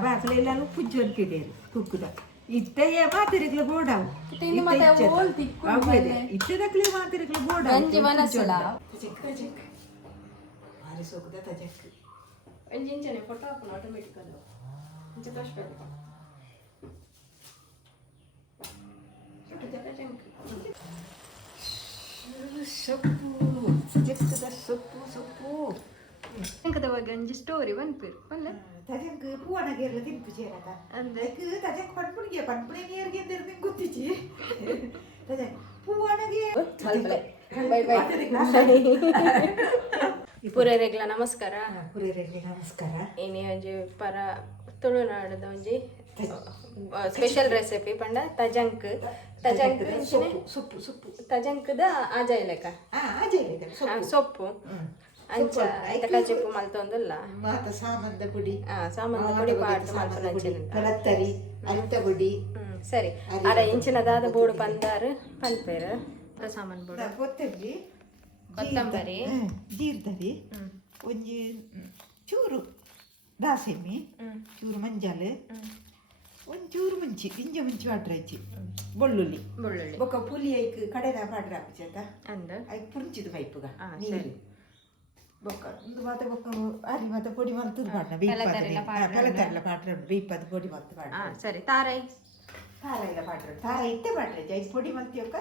ಬಾಕಲೆಲ್ಲ ಪುಜ್ಜು ಅಂತಿದ್ದೇರು ಕುಕ್ಕುದ ಇತ್ತೆ ಮಾತಿರಿಗ್ಲು ಬೋಡಾವು ಇಟ್ಟದಕ್ಲೆ ಮಾತಿರಿಗ್ಲು ಬೋಡಾವು ಭಾರಿ ಸೋಕುದ Tajik ಎಂಜಿಂಚನೆ photo ಹಾಕೋಣ ಆಟೋಮೆಟಿಕ್ ಅದು ಇಂಚ ತೋರಿಸ್ಬೇಕು ಸೊಪ್ಪು ಸಜಕ್ಕದ ಸೊಪ್ಪು ಸೊಪ್ಪು ಎಂಕದ ಬಗ್ಗೆ ಒಂಜಿ ಸ್ಟೋರಿ ಬಂದ್ಪೇರು ಪಲ್ಲೆ ತಜಂಕ್ ಪೂವಣಗೆರ್ಲ ತಿನ್ಪು ಚೇರತ ಅಂದ್ರೆ ತಜಂಕ್ ಪನ್ಪುಣಿಗೆ ನೀರ್ಗೆ ಎಂದಿರ್ದು ಗೊತ್ತಿಚ್ಚಿ ತಜಂಕ್ ಪೂವಣಗೆ ಬೈ ಬೈ ಪುರೇರೆಗ್ಲ ನಮಸ್ಕಾರ ಪುರೇರೆಗ್ಲ ನಮಸ್ಕಾರ ಏನೇ ಒಂಜಿ ಪರ ತುಳುನಾಡದ ಒಂಜಿ ಸ್ಪೆಷಲ್ ರೆಸಿಪಿ ಪಂಡ ತಜಂಕ್ ತಜಂಕ್ ಸೊಪ್ಪು ಸೊಪ್ಪು ತಜಂಕ್ದ ಆಜಾಯ್ಲೆಕ ಸೊಪ್ಪು ಅಂಚ ಕಜಿಪ್ಪು ಮಲ್ತೊಂದುಲ್ಲ ಮಾತ ಸಾಮಂತ ಪುಡಿ ಸಾಮಂತ ಪುಡಿ ಪಾಡ್ದು ಮಲ್ಪನ ಕಲತ್ತರಿ ಅರಿತ ಪುಡಿ ಸರಿ ಅಡ ಇಂಚಿನದಾದ ಬೋಡು ಪಂದಾರು ಪನ್ಪೇರು ಸಾಮಾನು ಬೋಡು ಕೊತ್ತಂಬರಿ ಕೊತ್ತಂಬರಿ ಜೀರ್ದರಿ ಒಂಜಿ ಚೂರು ದಾಸೆಮ್ಮಿ ಚೂರು ಮಂಜಾಲ್ ಒಂಚೂರು ಮುಂಚಿ ಇಂಜ ಮುಂಚಿ ವಾಟ್ರ್ ಹಚ್ಚಿ ಬೆಳ್ಳುಳ್ಳಿ ಬೊಕ್ಕ ಪುಲಿ ಐಕ್ ಕಡೆದ ಪಾಡ್ರ ಹಾಪಿಚಂತ ಅಂದ ಐಕ್ ಪುಂಚಿದ ಪೈಪುಗ ನೀರು ಬೊಕ್ಕ ಒಂದು ಮಾತ ಬೊಕ್ಕ ಅರಿ ಮಾತ ಪೊಡಿ ಮಲ್ತು ಪಾಡ್ನ ಕಲತರೆಲ್ಲ ಪಾಡ್ರ ಬೀಪದ ಪೊಡಿ ಮಲ್ತು ಪಾಡ್ನ ಸರಿ ತಾರೈ ತಾರೈಲ ಪಾಡ್ರ ತಾರ ಇತ್ತೆ ಪಾಡ್ರ ಐಕ್ ಪೊಡಿ ಮಲ್ತಿಯೊಕ್ಕ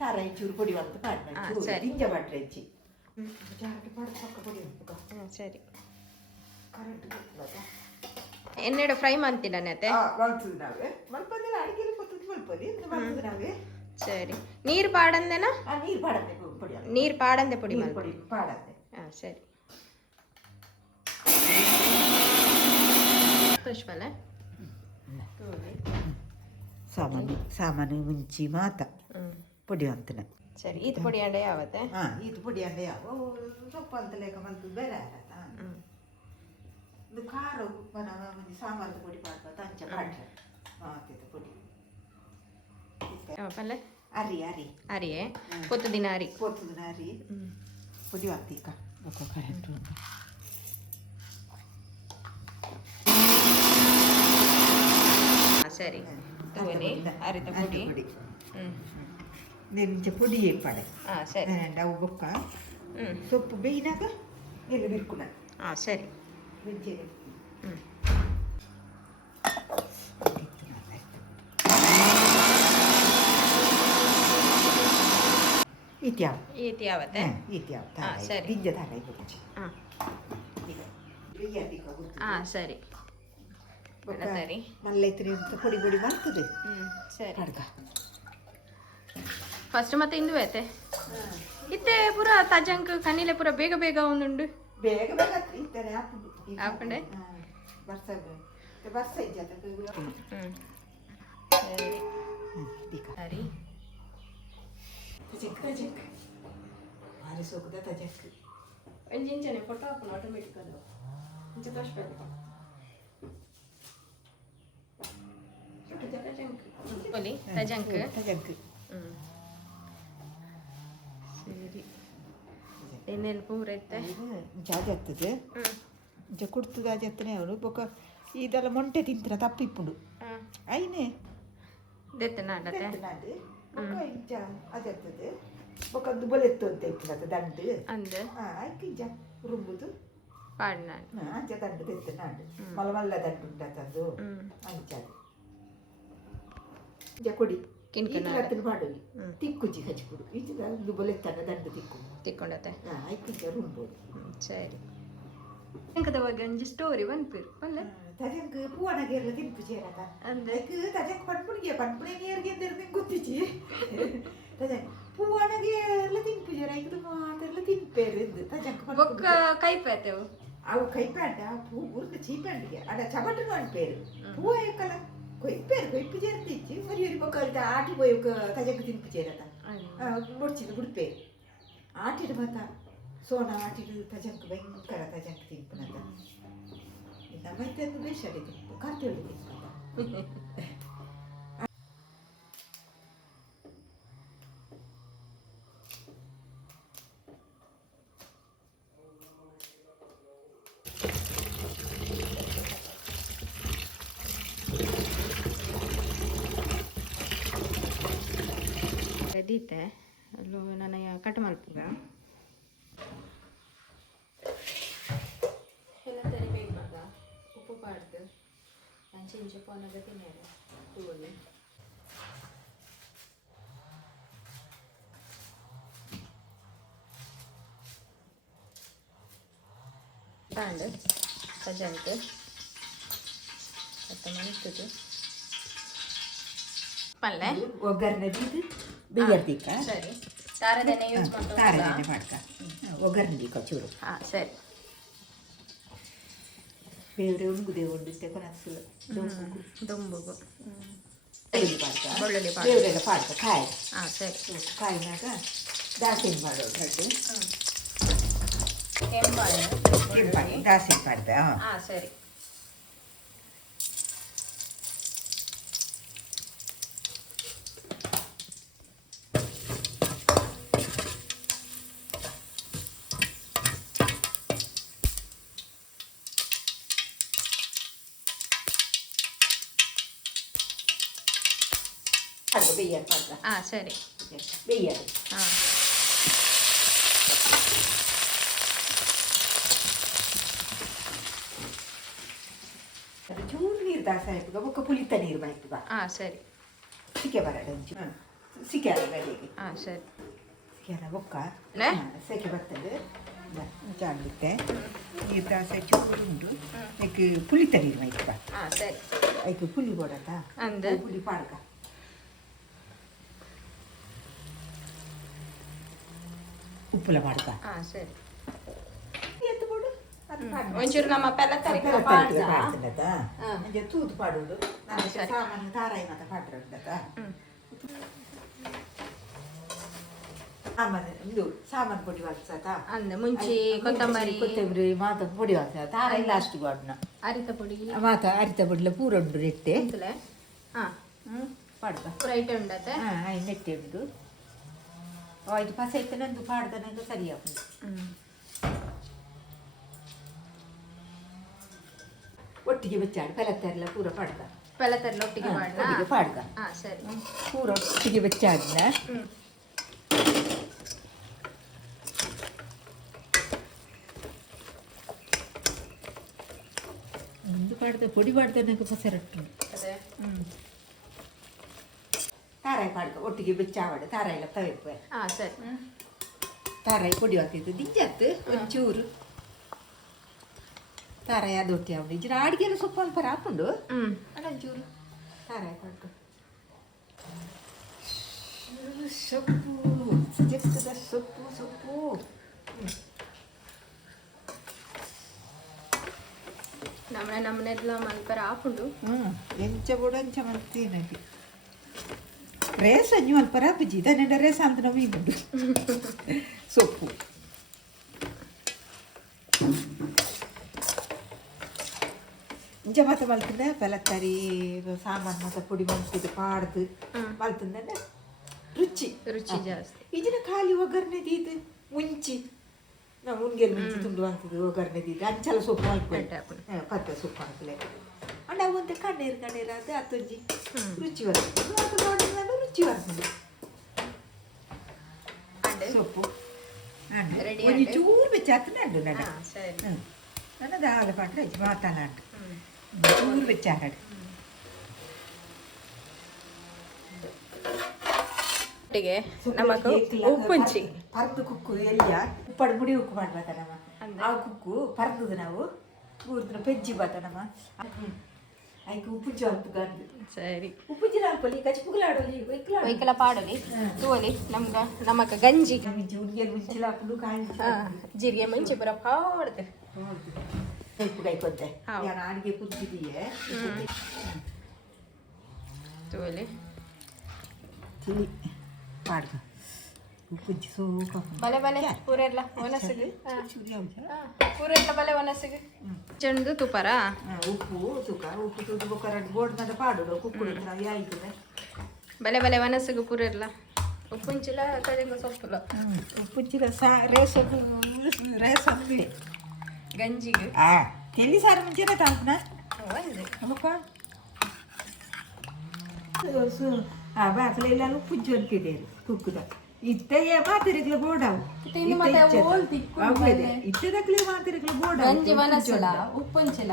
ತಾರ ಚೂರು ಪೊಡಿ ಮಲ್ತು ಪಾಡ್ನ ಇಂಜ ಪಾಡ್ರ ಹಚ್ಚಿ ಜಾರಕ್ಕೆ ಪಾಡ್ರ ಪಕ್ಕ ಪೊಡಿ ಮಲ್ಪುಗ ಸರಿ ಕರೆಂಟ್ ಗೊತ್ತದ ಎನ್ನೆಡು ಫ್ರೈ ಮಾಡ್ತೀನತ್ತೆ ಮಲ್ತದ ನಾವೇ ಮಲ್ಪದ ಅಡಿಗೆಲಿ ಕೊತ್ತದ ಮಲ್ಪದಿ ಅಂತ ಮಲ್ತದ ನಾವೇ ಸರಿ ನೀರು ಪಾಡಂದೆನಾ ನೀರು ಪಾಡಂದೆ ಪೊಡಿ ನೀರು ಪಾಡಂದೆ ಪೊಡಿ ಪೊಡಿ ಪಾಡಂದೆ ಸರಿ ಪುಷ್ಪಲ ಸಾಮಾನು ಮುಂಚಿ ಮಾತ ಪೊಡಿ ಅಂತನ ಸರಿ ಇದು ಪೊಡಿ ಅಂಡೆ ಯಾವತ್ತೆ ಇದು ಪೊಡಿ ಅಂಡೆ ಯಾವ ಸೊಪ್ಪು ಅಂತ ಲೆಕ್ಕ ಮಲ್ತು ಬೇರೆ ಇದು ಖಾರ ಉಪ್ಪನ ಸಾಂಬಾರದ ಪೊಡಿ ಪಾಡ್ಬಾರ್ದು ಅಂಚ ಪಾಡ್ರೆ ಮಾತಿದ ಪೊಡಿ ಪಲ್ಲೆ ಅರಿ ಅರಿ ಅರಿಯೇ ಪೊತ್ತು ದಿನ ಅರಿ ಪೊಡಿ ಹಾಕ್ತೀಕ ಕರೆಂಟು ಸರಿ ತಗೊಳ್ಳಿ ಅರಿತ ಪುಡಿ ನೆಂಚ ಪುಡಿ ಪಡೆ ಸರಿ ಅವು ಬೊಕ್ಕ ಸೊಪ್ಪು ಬೇಯಿನಾಗ ಎಲ್ಲ ಬಿರ್ಕುಲ ಸರಿ ಇತ್ಯಾವತ್ತೆ ಸರಿ ದಿಂಜ ತಾರೈ ಬುಚ್ಚಿ ಸರಿ ಸರಿ ಮಲ್ಲೈತ್ರಿ ಅಂತ ಪುಡಿ ಪುಡಿ ಮಾಡ್ತದೆ ಸರಿ ಅಡ್ಗ ಫಸ್ಟ್ ಮತ್ತೆ ಇಂದು ಐತೆ ಇತ್ತೆ ಪೂರ ತಜಂಕ್ ಕಣ್ಣಿಲೆ ಪೂರ ಬೇಗ ಬೇಗ ಒಂದುಂಡು ಬೇಗ ಬೇಗ ಇತ್ತಾರೆ ಆಪಂಡೆ ಬರ್ಸ ಸರಿ ತಜಕ್ ಭಾರಿ ಸೋಕುದ ತಜಕ್ ಎಂಜಿಂಚನೆ ಫೋಟೋ ಹಾಕೋಣ ಆಟೋಮೆಟಿಕ್ ಅದು ಇಂಚ ತೋರಿಸ್ಬೇಕು ಒಲಿ ತಜಂಕ್ ತಜಕ್ ಸರಿ ಏನೇನು ಪೂರ ಐತೆ ಜಾಜ ಆಗ್ತದೆ ಇಂಚ ಕುಡ್ತದ ಜತ್ತನೆ ಅವನು ಬೊಕ್ಕ ಇದೆಲ್ಲ ಮೊಂಟೆ ತಿಂತಿನ ತಪ್ಪಿಪ್ಪುಂಡು ಐನೆ ದೆತ್ತನಾಡತೆ ಇಂಚ ಅದಾಗ್ತದೆ ಬೊಕ್ಕದ್ದು ಬೊಲೆತ್ತು ಅಂತ ಇಪ್ಪುನದ ದಂಡು ಅಂದ ಐಕ್ ಇಂಚ ರುಂಬುದು ಪಾಡ್ನ ಅಂಚ ದಂಡು ತೆತ್ತು ನಾಡು ಮಲ್ಲ ಮಲ್ಲ ದಂಡು ಉಂಟದು ಅಂಚದು ಇಂಚ ಕೊಡಿ ಕಿನ್ಕನ ಮಾಡೋದು ತಿಕ್ಕುಜಿ ಹಚ್ಕೊಡು ಇದು ಬೊಲೆತ್ತನ ದಂಡು ತಿಕ್ಕೊಂಡತೆ ಐಕ್ ಇಂಚ ರುಂಬೋದು ಸರಿ ಎಂಕದ ಬಗ್ಗೆ ಒಂಜಿ ಸ್ಟೋರಿ ಬಂದ್ಪೇರು ಪಲ್ಲೆ ತಜಂಕ್ ಪೂವಣಗೆರ್ಲ ತಿನ್ಪು ಚೇರತ ಅಂದ್ರೆ ತಜಂಕ್ ಪನ್ಪುಣಿಗೆ ನೀರ್ಗೆ ಎಂದಿರ್ದು ಗೊತ್ತಿಚ್ಚಿ ತಜಂಕ್ ಪೂವಣಗೆರ್ಲ ತಿನ್ಪು ಚೇರ ಇದು ಮಾತೆಲ್ಲ ತಿನ್ಪೇರು ಎಂದು ತಜಂಕ್ ಬೊಕ್ಕ ಕೈಪೇತೆವು ಅವು ಕೈಪ್ಯಾಂಡ ಪೂ ಉರ್ದು ಚೀಪ್ಯಾಂಡಿಗೆ ಅಡ ಚಮಟನು ಅನ್ಪೇರು ಪೂವ ಏಕಲ ಕೊಯ್ಪೇರು ಕೊಯ್ಪು ಚೇರ್ತಿಚ್ಚಿ ಮರಿಯರಿ ಬೊಕ್ಕ ಆಟಿ ಪೋಯ್ ತಜಂಕ್ ತಿನ್ಪು ಚೇರತ ಮುಡ್ಚಿದು ಬಿಡ್ಪೇರು ಆಟಿಡು ಮತ ಸೋನ ಆಟಿಡು ತಜಂಕ್ ಭಯಂಕರ ತಜಂಕ್ ತಿನ್ಪುನದ ನಮ್ಮೈತಂದು ಬೇಷಡಿ ತಿನ್ಪು ಕಾರ್ತಿಳಿ ತಿನ್ಪುನದ ದೀತೆ ಅಲ್ಲೂ ನನಗೆ ಕಟ್ ಮಲ್ಪುಗ ಎಲ್ಲ ತರಿಬೇಕು ಮಗ ಉಪ್ಪು ಪಾಡ್ದು ನಾನು ಚಿಂಚ ಪೋನಾಗ ತಿನ್ನೇನೆ ತೂಲಿ ಪಾಂಡು ಸಜ್ಜಂಕ್ ಮತ್ತೆ ಮನಿಸ್ತದು ಪಲ್ಲೆ ಒಗ್ಗರಣೆ ಬೀದು ಬೇಯರ್ದಿಕ್ಕ ಸರಿ ತಾರದೆಣ್ಣೆ ಯೂಸ್ ಮಾಡ್ತಾ ತಾರದೆಣ್ಣೆ ಮಾಡ್ಕ ಒಗ್ಗರಣೆ ದೀಕ ಚೂರು ಹಾಂ ಸರಿ ಬೇರೆ ಉಂಗುದೆ ಉಂಡುತ್ತೆ ಕೊನಸಲು ದುಂಬುಗು ಬೆಳ್ಳುಳ್ಳಿ ಪಾಡ್ಕ ಬೆಳ್ಳುಳ್ಳಿ ಪಾಡ್ಕ. ಬೇರೆಲ್ಲ ಪಾಡ್ಕ ಕಾಯಿ ಹಾಂ ಸರಿ ಕಾಯಿನಾಗ ದಾಸೇನು ಮಾಡೋದು ರಡ್ಡು ಕೆಂಪಾಯಿ ದಾಸೇನು ಪಾಡ್ದೆ ಹಾಂ ಸರಿ ಪಾಡ್ಕ ಬೇಯ್ಯಾರ ಪಾಡ್ಕ ಹಾಂ ಸರಿ ಬೇಯ್ಯಾರ ಹಾಂ ಅದು ಚೂರು ನೀರು ದಾಸ ಆಯ್ತುಗ ಬೊಕ್ಕ ಪುಲಿತ ನೀರು ಬಾಯ್ತುಗ ಹಾಂ ಸರಿ ಸಿಕ್ಕೆ ಬರಡು ಒಂಚು ಸಿಕ್ಕೆ ಅಲ್ಲ ಗಡಿಗೆ ಹಾಂ ಸರಿ ಸಿಕ್ಕೆ ಬೊಕ್ಕ ನೇ? ಸೆಕೆ ಬರ್ತದೆ ಜಾಗುತ್ತೆ ನೀರು ದಾಸ ಚೂರು ಉಂಟು ಅದಕ್ಕೆ ಪುಲಿತ ನೀರು ಬಾಯ್ತುಗ ಹಾಂ ಸರಿ ಅದಕ್ಕೆ ಪುಲಿ ಕೊಡತ್ತ ಅಂದು ಪುಲಿ ಪಾಡ್ಕ ಉಪ್ಪುಲ ಪಾಡ್ಕ ಹಾಂ ಸರಿ ಎತ್ತು ಕೊಡು ಅದು ಪಾಡ್ಕ. ಒಂಚೂರು ನಮ್ಮ ಪೆಲ್ಲ ತರಿಕ ಪಾಡ್ಕ ಪಾಡ್ದ ಪಾಡ್ತದತ್ತ ಮುಂಚೆ ತೂತು ಪಾಡುವುದು ನಾನು ಸರಿ. ಸಾಮಾನ್ಯ ತಾರಾಯಿ ಮಾತ ಪಾಡ್ರದತ್ತ ಸಾಮಾನ್ಯ ಇದು ಸಾಮಾನು ಪೊಡಿ ವಾಡ್ಸತ್ತ ಅಂದ ಮುಂಚೆ ಕೊತ್ತಂಬರಿ ಕೊತ್ತಂಬರಿ ಮಾತ ಪೊಡಿ ವಾಡ್ಸ ತಾರಾಯಿ ಲಾಸ್ಟ್ ವಾಡ್ನ ಅರಿತ ಪುಡಿ ಮಾತ ಅರಿತ ಪೊಡಿಲ ಪೂರ ಉಂಡು ನೆಟ್ಟೆ ಎಂತಲೆ ಹಾಂ ಪಾಡ್ಕ ಪೂರ ಐಟೆ ಉಂಡತೆ ಹಾಂ ನೆಟ್ಟೆ ಉಂಟು ಇದು ಪಸ ಇತ್ತು ನಂದು ಪಾಡ್ದನಂದು ಸರಿಯಾಗುಂಟು ಒಟ್ಟಿಗೆ ಬೆಚ್ಚಾಡು ಪೆಲತ್ತೆಲ್ಲ ಪೂರ ಪಾಡ್ಕ ಪೆಲ್ಲ ತರಲ ಒಟ್ಟಿಗೆ ಮಾಡ್ಲಾ ಒಟ್ಟಿಗೆ ಪಾಡ್ಕ ಹಾಂ ಸರಿ ಪೂರ ಒಟ್ಟಿಗೆ ಬೆಚ್ಚಾಡಿನ ಹ್ಞೂ ಒಂದು ಪಾಡ್ದ ಪೊಡಿ ಪಾಡ್ದನಕ್ಕೆ ಪಸರಟ್ಟು ಅದೇ ತಾರಾಯಿ ಪಾಡ್ಕ ಒಟ್ಟಿಗೆ ಬೆಚ್ಚಾವಡು ತಾರಾಯಿಲ್ಲ ತವೆಪ್ಪೆ ಹಾಂ ಸರಿ ತಾರಾಯಿ ಪೊಡಿ ಹಾಕಿದ್ದು ದಿಂಜತ್ತು ಒಂಚೂರು ತಾರಾಯಿ ಅದು ಒಟ್ಟಿ ಅವಳು ಇಜ್ಜಿನ ಅಡಿಗೆಲ್ಲ ಸೊಪ್ಪು ಅಲ್ಪ ಹಾಕೊಂಡು ಹ್ಞೂ ಅದೊಂಚೂರು ತಾರಾಯಿ ಪಾಡ್ಕ ಸೊಪ್ಪು ಸಜಕ್ಕದ ಸೊಪ್ಪು ಸೊಪ್ಪು ನಮ್ಮನೆಲ್ಲ ಮಲ್ಪರ ಆಪುಂಡು ಎಂಚ ಕೂಡ ಎಂಚ ಮಂತೀನಕ್ಕೆ ರೇಸ್ ಅಂಜು ಮಲ್ಪರ ಬುಜ್ಜಿ ದನೆಂಡ ರೇಸ್ ಅಂತ ನಾವು ಇಬ್ಬುಡು ಸೊಪ್ಪು ಇಂಚ ಮಾತ ಮಲ್ತಿಂದ ಬೆಲತ್ತರಿ ಸಾಮಾನು ಮಾತ ಪುಡಿ ಮಲ್ತಿದ್ದು ಪಾಡ್ದು ಮಲ್ತಿಂದ ರುಚಿ ರುಚಿ ಜಾಸ್ತಿ ಈಜಿನ ಖಾಲಿ ಒಗ್ಗರಣೆ ದೀದು ಮುಂಚಿ ನಾವು ಉಣ್ಗೆಲ್ ಮುಂಚಿ ತುಂಡು ಅಂತದ್ದು ಒಗ್ಗರಣೆ ದೀದು ಅಂಚಲ ಸೊಪ್ಪು ಹಾಕ್ಬೇಕು ಪತ್ತೆ ಸೊಪ್ಪು ಹಾಕ್ಲೆ ಅಂಡ ಒಂದು ಕಣ್ಣೀರು ಅದು ಅತ್ತೊಂಜಿ ರುಚಿ ಬರ್ತದೆ ಅದು ನೋಡಿದ್ರೆ ರುಚಿ ಬರ್ತದೆ ಸೊಪ್ಪು Ready ಒಂದು ಆಂಡೆ? ಚೂರು ಬೆಚ್ಚಾತು ನಡು ನಡ ಹಾಂ ಸರಿ ನನ್ನದು ಆಗ ಪಾಟ್ರೆ ಮಾತನಾಡು ಚೂರು ಬೆಚ್ಚಾಡು ಒಟ್ಟಿಗೆ ನಮకు ಉಪ್ಪುಂಚಿ ಪರ್ದು ಕುಕ್ಕು ಎಲ್ಲಿಯ ಉಪ್ಪಡು ಮುಡಿ ಉಕ್ಕು ಮಾಡ್ಬೇಕ ನಮ್ಮ ಅಂದೆ? ಆ ಕುಕ್ಕು ಪರ್ದದು ನಾವು ಊರ್ದಿನ ಪೆಜ್ಜಿ ಬಾತ ನಮ್ಮ ಆಯ್ಕೆ ಉಪ್ಪುಂಚಿ ಅಲ್ಪ ಗಂಡು ಸರಿ ಉಪ್ಪುಂಚಿನ ಅಲ್ಪಲ್ಲಿ ಕಚ್ಪುಗ್ಲಾಡಲಿ ಒಯ್ಕಲ ಪಾಡಲಿ ತೋಲಿ ನಮಕ ಗಂಜಿ ಉಣ್ಗೆಲ್ ಮುಂಚಿಲ ಹಾಕೊಂಡು ಕಾಯಿ ಜೀರಿಗೆ ಮುಂಚೆ ಪೂರ ಪಾಡ್ದೆ ಉಪ್ಪು ಕೈಕೊಂತೆ ಹೌದು. ನಾನು ಅಡಿಗೆ ಕುದಿಸಿದೀಯೆ ತೋಲಿ ತಿಳಿ ಪಾಡ್ಕ ಉಪ್ಪುಂಚಿ ಸೋಕ ಬಲೆ ಬಲೆ ಪೂರೆಲ್ಲ ಒನಸಿಗೆ ಪೂರೆಲ್ಲ ಬಲೆ ಒನಸಿಗೆ ಚೆಂಡು ತುಪ್ಪರ ಉಪ್ಪು ಸುಖ ಉಪ್ಪು ತುದು ಬೊಕ್ಕ ಎರಡು ಬೋರ್ಡ್ ಮೇಲೆ ಪಾಡು ಕುಕ್ಕುಡು ಆಯ್ತದೆ ಬಲೆ ಬಲೆ ಒನಸಿಗೆ ಪೂರೆಲ್ಲ ಉಪ್ಪುಂಚಿಲ ಕಡೆಗೆ ಸೊಪ್ಪುಲ ಉಪ್ಪುಂಚಿದ ರೇಸೊಂದು ರೇಸೊಂದು ಗಂಜಿಗೆ ತೆಲಿ ಸಾರು ಮುಂಚೆನೆ ತಾಂಪ್ನ ಒಂದೇ ಅಮ್ಮಕ್ಕ ಬಾಕಲೆಲ್ಲ ಪುಂಜಿ ಅನ್ಕಿದ್ದೇನೆ ಕುಕ್ಕುದ ಇತ್ತೆ ಮಾತಿರಿಗ್ಲ ಬೋಡಾವು ಇನ್ನು ಮತ್ತೆ ಓಲ್ ತಿಕ್ಕು ಇತ್ತದಕ್ಲೆ ಮಾತಿರಿಗ್ಲ ಬೋಡ ಗಂಜಿ ಮನಸ್ಸಲ ಉಪ್ಪುಂಚಿಲ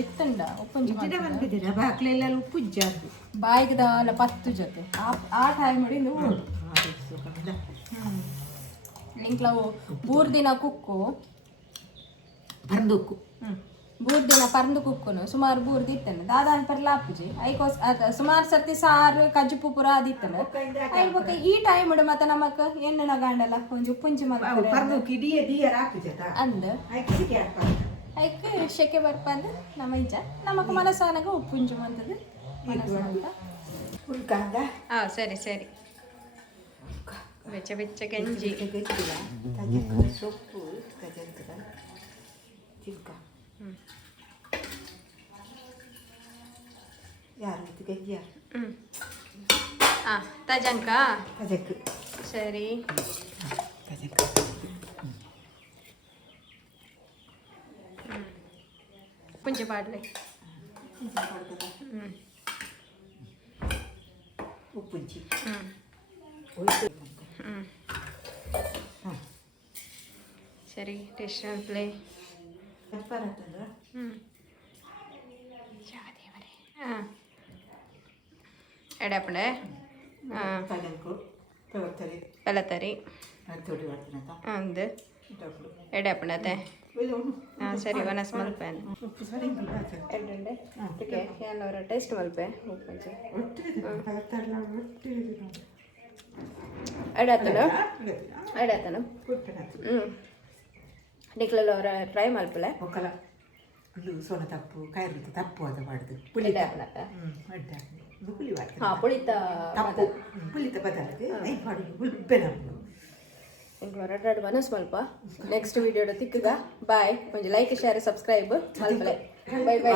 ಇತ್ತುಂಡ ಉಪ್ಪುಂಚಿ ಬಂದಿದ್ದೀರ ಬಾಕಲೆಲ್ಲ ಪುಂಜಾದು ಬಾಯಿಗೆ ದಾಲ ಪತ್ತು ಜೊತೆ ಆ ಟೈಮ್ ನೋಡಿ ನೀವು ಇಂಕ್ಲವು ಬೂರ್ದಿನ ಕುಕ್ಕು ಬಂದುಕ್ಕು ಬೂರ್ದಿನ ಪರ್ಂದು ಕುಕ್ಕುನು ಸುಮಾರು ಬೂರ್ದಿ ಇತ್ತನು ದಾದಾನ್ ಪರ್ ಲಾಪುಜಿ ಐಕೋಸ್ ಸುಮಾರು ಸರ್ತಿ ಸಾರು ಕಜ್ಜುಪ್ಪು ಪುರ ಆದಿತ್ತನು ಐ ಬೊಕ ಈ ಟೈಮ್ ಉಡು ಮತ್ತೆ ನಮಕ್ ಎಣ್ಣೆನ ಗಾಂಡಲ ಒಂಜಿ ಉಪ್ಪುಂಚಿ ಅಂದ್ ಐಕ್ ಶೆಕೆ ಬರ್ಪಂದ್ ನಮ್ಮ ಇಜ್ಜ ನಮಕ್ ಮನಸಾನಗ ಉಪ್ಪುಂಚು ಮಂತದ ಸರಿ ಸರಿ ಬೆಚ್ಚ ಬೆಚ್ಚ ಗಂಜಿ ಸೊಪ್ಪು ಚಿಕ್ಕ ಯಾರು ಗಂಜಿ ತಜಂಕ ಕಜಕ್ ಸರಿ ಕಜಕ್ ಪುಂಜಿ ಪಾಡ್ಲೆ ಉಪ್ಪುಂಚಿ ಸರಿ ಟೇಸ್ಟ್ ಪ್ಲೇ ಎಡಪಡೆ ಪೆಲತರಿ ಅಂದು ಎಡಪಣತೆ ಸರಿ ವನಸ್ ಮಲ್ಪೆ ಎಡ್ಡೆ ಎಲ್ಲವರ ಟೇಸ್ಟ್ ಮಲ್ಪೆ ಉಪ್ಪಂಚಿ ಎಡತನ ಎಡತನ ನಿಕ್ಲವರ ಟ್ರೈ ಮಲ್ಪಲೆ ಒಕ್ಕಲ ಇದು ಸೋನ ತಪ್ಪು ಕಾಯಿರುತ್ತ ತಪ್ಪು ಅದು ಮಾಡುದು ಪುಳಿತ ತಪ್ಪು ಪುಳಿತ ಬದಲಿಗೆ ಮಾಡುದು ಉಲ್ಪೆ ನಮ್ಮದು ಎರಡು ಮನಸ್ ಮಲ್ಪ ನೆಕ್ಸ್ಟ್ ವಿಡಿಯೋ ತಿಕ್ಕಗ ಬಾಯ್ ಒಂಜಿ ಲೈಕ್ ಶೇರ್ ಸಬ್ಸ್ಕ್ರೈಬ್ ಮಲ್ಪಲೆ ಬೈ ಬೈ